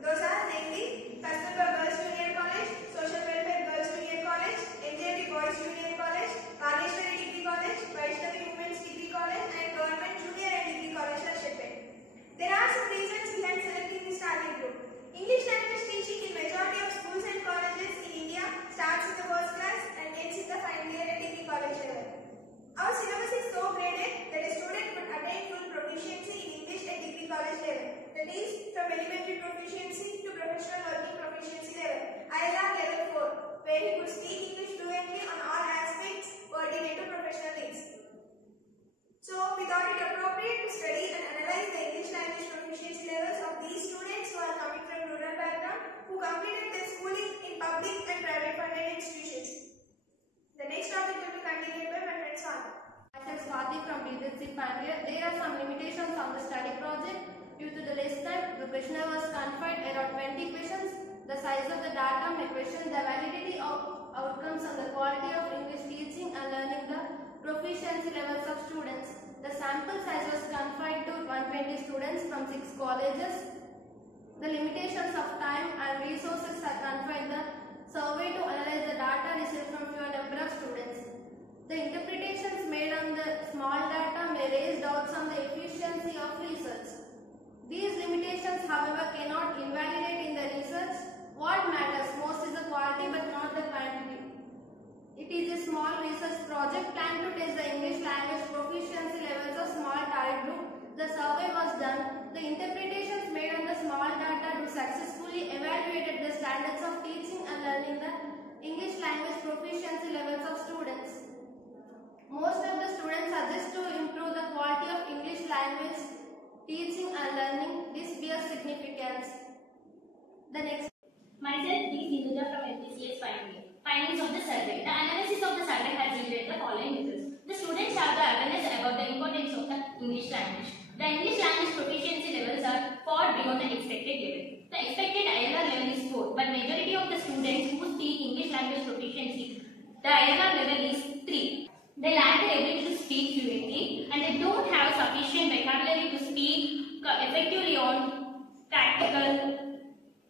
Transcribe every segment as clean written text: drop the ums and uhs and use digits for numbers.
Those are namely Kasturba Girls Junior College, Social Welfare Girls Junior College, MJP Boys Junior College, Kaleshwari Degree College, Vaishnavi Women's Degree College, and Government Junior and Degree College are Shepherd. There are some reasons behind selecting this target group. English language teaching in majority of schools and colleges in India starts in the first class and ends in the final year at degree college level. Our syllabus is so graded that a student could attain full proficiency in English at degree college level. That is, from elementary proficiency to professional working proficiency level, ILR level 4, where he could speak English fluently on all aspects pertinent to professional needs. So, we thought it appropriate to study and analyze the English language proficiency levels of these students who are coming from rural background, who completed their schooling in public and private funded institutions. The next topic will be continued by my friend Swati. Myself Swati from BBC final year. There are some limitations on the study project. Due to the less time, the questionnaire was confined around 20 questions. The size of the data may question the validity of outcomes and the quality of English teaching and learning the proficiency levels of students. The sample size was confined to 120 students from 6 colleges. The limitations of time and resources are confined the survey to analyze the data received from fewer number of students. The interpretations made on the small data may raise doubts on the efficiency of research. These limitations, however, cannot invalidate in the research. What matters most is the quality but not the quantity. It is a small research project planned to test the English language proficiency levels of small target group. The survey was done. The interpretations made on the small data group successfully evaluated the standards of teaching and learning the English language proficiency levels of students. Most of the students suggest to improve the quality of English language teaching and learning. This bears significance. The next. Myself, D. Sinduja from MPCS final year. Findings of the survey. The analysis of the survey has yielded the following results. The students have the awareness about the importance of the English language. The English language proficiency levels are far beyond the expected level. The expected ILR level is 4, but majority of the students who speak English language proficiency, the ILR level is 3. They lack the ability to speak fluently and they don't have sufficient vocabulary to speak effectively on practical,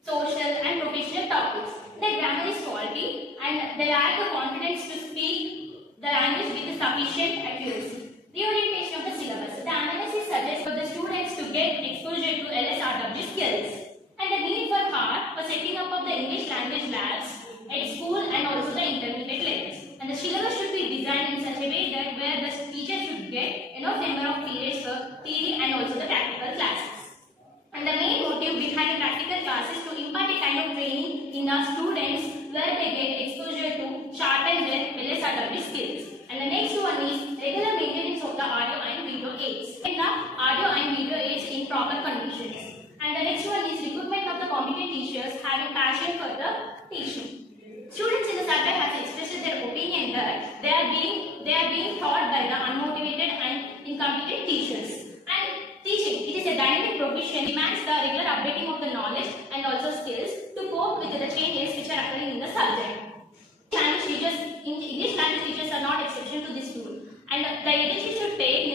social and professional topics. Their grammar is faulty and they lack the confidence to speak the language with sufficient accuracy. Reorientation of the syllabus. The analysis suggests for the students to get exposure to LSRW skills and the need for setting up of the English language labs at school and also the intermediate levels. And the syllabus should be designed in such a way that where the teacher should get enough number of periods for theory and also the practical classes. And the main motive behind the practical classes to impart a kind of training in our students where they get exposure to sharpen their LSRW skills. And the next one is regular maintenance of the audio and video aids. And the audio and video aids in proper conditions. And the next one is recruitment of the competent teachers having passion for the teaching. Students in the survey have expressed their opinion that they are being taught by the unmotivated and incompetent teachers. And teaching, it is a dynamic profession, demands the regular updating of the knowledge and also skills to cope with the changes which are occurring in the subject. English language teachers are not exception to this rule, and the agency should take